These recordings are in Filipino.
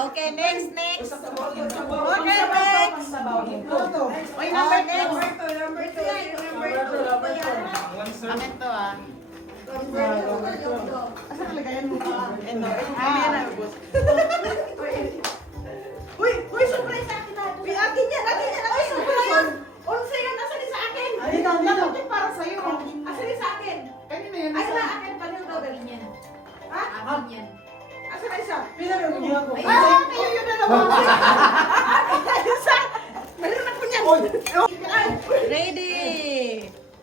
Okay, next. Okay, next. Oy, number 2. Akin to ah. Asa ka lagayan mo pa? Mamaya na, boss. Uy, surprise sa akin natin. Uy, akin yan. Uy, surprise. Onse yan, nasa ni sa akin. Ay, dapat para sa'yo. Asa ni sa akin. Kanina yan. Ay, sa akin, paano daw gawin yan? Ha? Akin yan. Asa na isa? Pinarami ako. Ay, yun na naman. Isa. Meron ako niyan. Ready?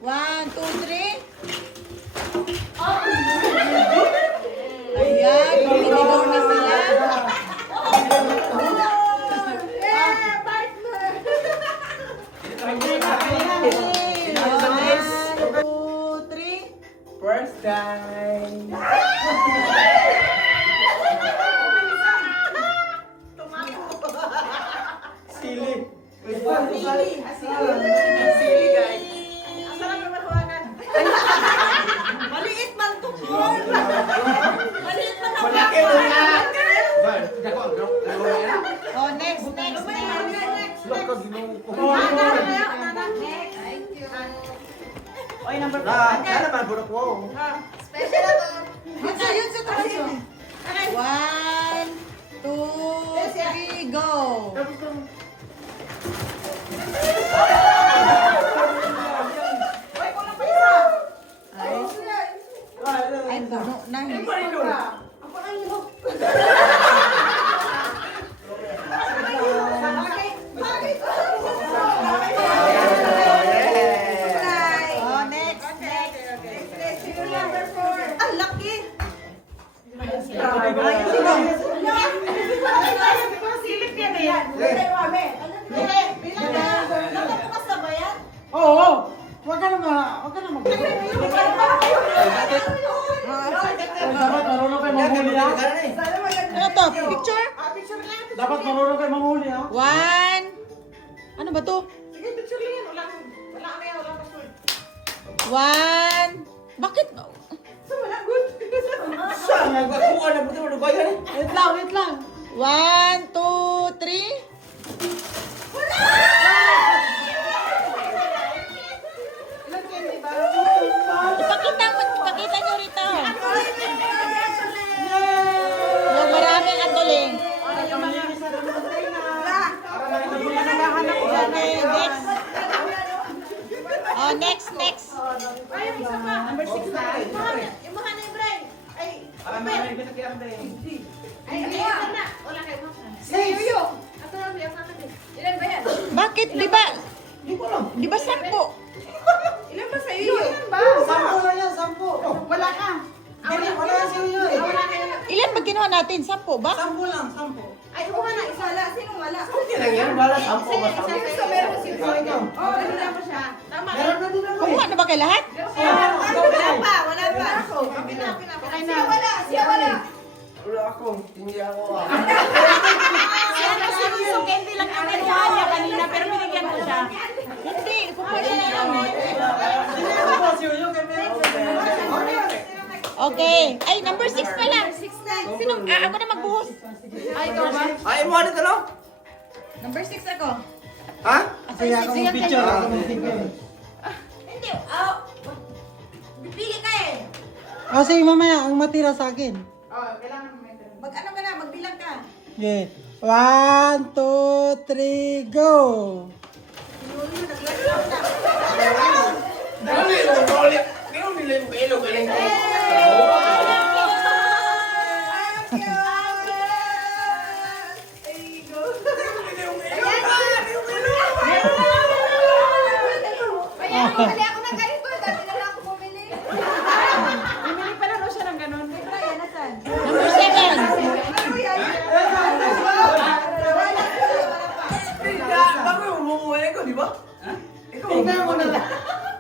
1, 2, 3. Ayan, pinidor na sila. First time. Sili. Sili, guys. Asa lang yung marhuwanan? Maliit man to, Paul. Maliit man ako. Malaki mo na. Dako, Oh, next. Oy, number 4. Kaya naman, burok mo. Special ako. Yun sa taas yun. 1, 2, 3, go! Oy, kulang pa isa. Ay, puno na. Ako na yun. Oh, next. Number 4. Ang laki. Silip yan eh. Bilang na. Nakapukas na ba yan? Oo. Huwag ka naman. Dapat marunong kayo manghuli ha. Ano to? Picture? Picture lang. Dapat marunong kayo manghuli ha. 1. Ano ba to? Sige, picture lang yan. Wala na yan. Wala password. 1. Bakit? So, wala good. Saan? Nagkakuha na buti mo ba yan? Wait lang. 1, 2, 3. Ilan candy ba? Ipakita nyo rito. Yung maraming atuling. Okay, next. Oh, next. Ay, yung isa pa. Number 6 na. Yung mga na yung Bray. Ay, Alam mo, may binakirang din. ay, isa na. Wala kayo mo. Yuyo. Ato na, yung mga na. Ilan ba yan? Bakit? Di ba 10? Ilan ba sa iyo? Ilan ba? 10 lang yan, 10. Wala ka. Wala yan si Uyoy. Wala kayo. Ilan ba kinuha natin? 10 ba? 10 lang, 10. Ay, kumuha na. Isa wala. Sino wala? Hindi lang yan, wala sampo ba sampo? Isa meron si Joy. Oh, ano na mo siya? Tama. Meron na din ako. Kumuha na ba kay lahat? Wala pa. Siya wala. Wala ako. Hindi ako. Siya kasi gusto candy lang ang kinuha niya kanina pero binigyan ko siya. Hindi, kukuha niya na namin. Sino ba si Uyoy? Kaya meron. Okay. Ay, number 6 pala. Sino? Ako na magbuhos. Ay, ikaw ba? Ay, mo ano ito, no? Number 6 ako. Ha? Kaya ako ng picture. Ako ng picture. Hindi. Pipili ka eh. O sige, mamaya ang matira sa akin. Oh, kailangan mo ito. Mag-ano ka na? Magbilang ka. Okay. 1, 2, 3, go! Dali, ulit. Kaya nila yung pelo, galing ko. Bumili ako ng ganito. Dati na lang ako bumili. Bumili pa na siya ng ganun. Ay, nasan? Number 7. Bago yung umuwi ko, di ba? Ikaw, Tingnan mo na lang.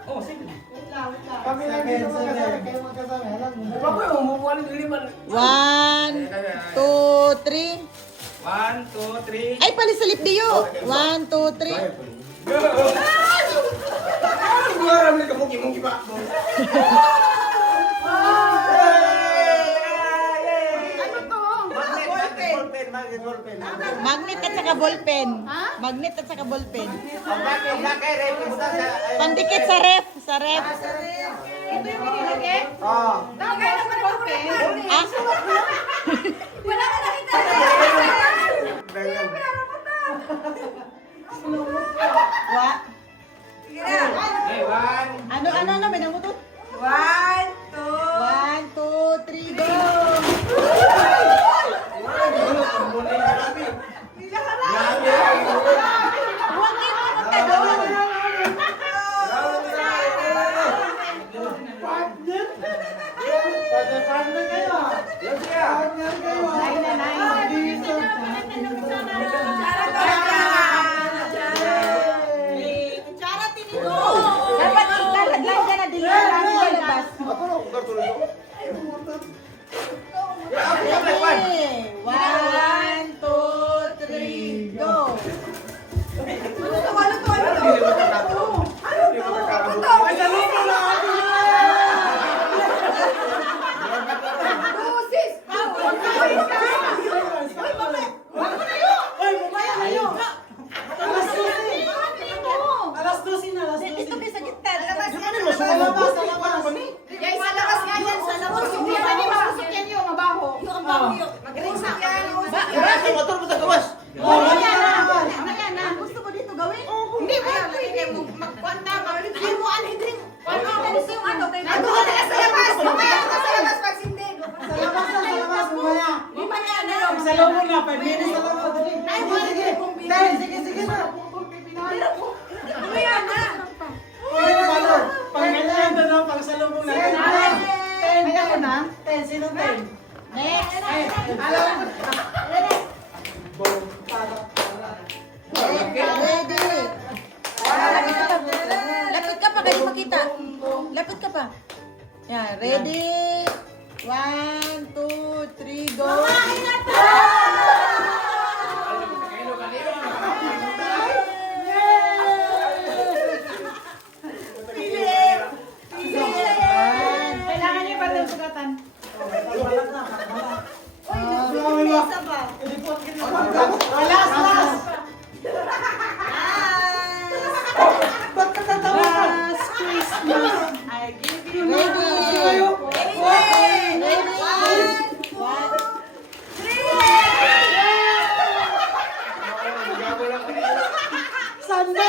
Oh, sige. Kami lang dito magkasama. Kayo magkasama. Alam mo. Bago yung umuwi ng liliman. 1, 2, 3. 1, 2, 3. Ay, palisalip diyo. 1, 2, 3. Marami ka mong ba? Ano to? ballpen, magnet ballpen. Magnet at saka ballpen. Magnet at saka ballpen. Ang bakay, rep, ibutan sa... Pandikit sa ref. Sa ref. Ito yung pinilagay? Oo. Nakakaya naman ako eh. Ah, Wala ka nakita. wa. Sige na. Ano, may nangutot? 1, 2. 1, 2, 3, go! Huwag kayo mamunta doon. Partner kayo ah. Partner kayo ah. Nine na, nine. Dapat ilalagay ka na din sa labas. Ako na, kung kartuloy ko. Ready? 1, 2, 3, go! Alas 12 na, alas 12. Dito kayo sa gitna. Sa labas, sa labas. Guys, sa labas nga yan. Sa labas. Hindi pa ni masusok yan yung mabaho. Yung mabaho yun. Mag-rinsa yan. Bakit motor mo sa gawas? Mamaya na. Gusto mo dito gawin? Hindi mo. Pwede mo magkuhan na. Ay mo, ano, hindi mo. Gusto yung ano. Nandun ka na sa labas. Mamaya ka sa labas pag sindig. Sa labas na, sa labas, mamaya. Mamaya na. Sa loob na, 5 minutes na lang. Sige, sige. Sige na. Mamaya na. Uy, paano? Pag ganyan na lang, pag sa loob na. 10. 10 ako na. 10, sino 10? Next. Alam mo. Ready? Lapit ka pa, kayo makita. Lapit ka pa. Yan, ready? 1, 2, 3, go! Kailangan niyo ba ng sugatan? Last, last. Ba't ka tatawa ka? Last Christmas. I give you Ready? Ready? 1, Sandok!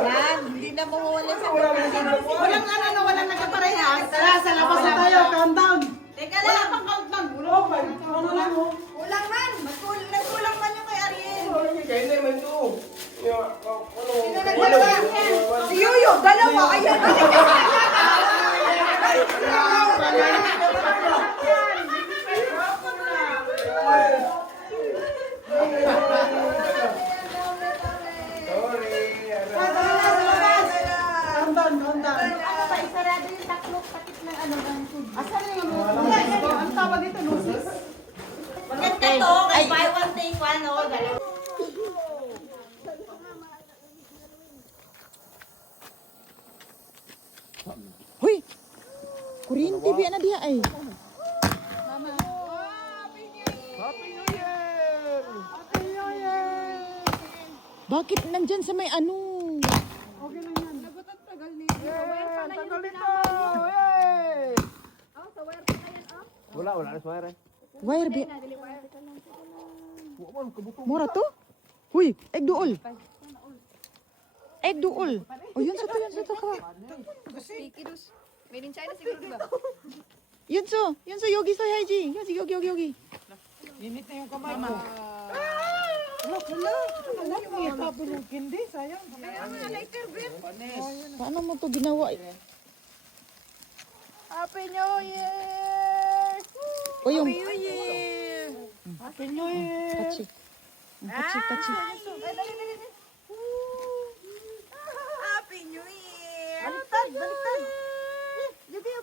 yan. Hindi na mawawala sa Walang ano, walang nagkaparehas. Tara, sa labas na tayo. Countdown. Teka lang, pang countdown. Oh, ano lang oh. Kulang man. Nagkulang man yung kay Ariel. Sino nagdalawa? Si Yuyo, dalawa. Ayun. Countdown, countdown. Ano ba, isarado yung taklok takip ng ano ng tubig. Asan na yung ang tawag dito, Lucis? Maganda to, kay buy one take one, o, dalawa. Hoy! Kuryente biya na diya ay. Bakit nandyan sa may ano? Wala na suwere. Wire biya. Mura to? Huy, egg duol. Egg duol. Oh, yun sa to ka. Made in China siguro ba? Yun so, Yogi Soy Haiji. Yun si Yogi. Init na yung kamay mo. Wala mo itapon yung kindi, sayang. Kaya nga, lighter green. Paano mo to ginawa? Happy New Year! O yung... New Year! Happy New Year! Tachi. Tachi. Happy New Year! Baliktad. Yogi.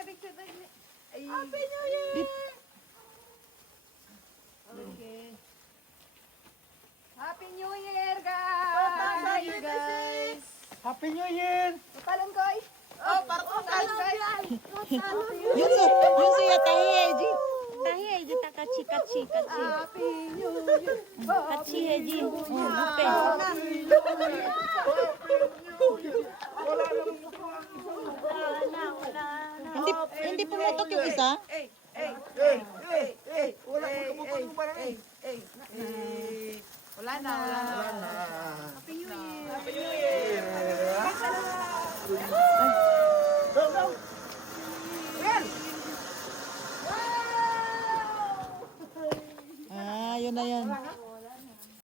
Picture tayo. Ay. Happy New Year! Okay. Happy New Year! Talon ko eh. Oh, para ko talon ko Yung siya tahi Eji ta kachi. Happy New Year. Kachi Eji. Lupe. Hindi pumutok yung isa? Wala na. Ah, yun na yan.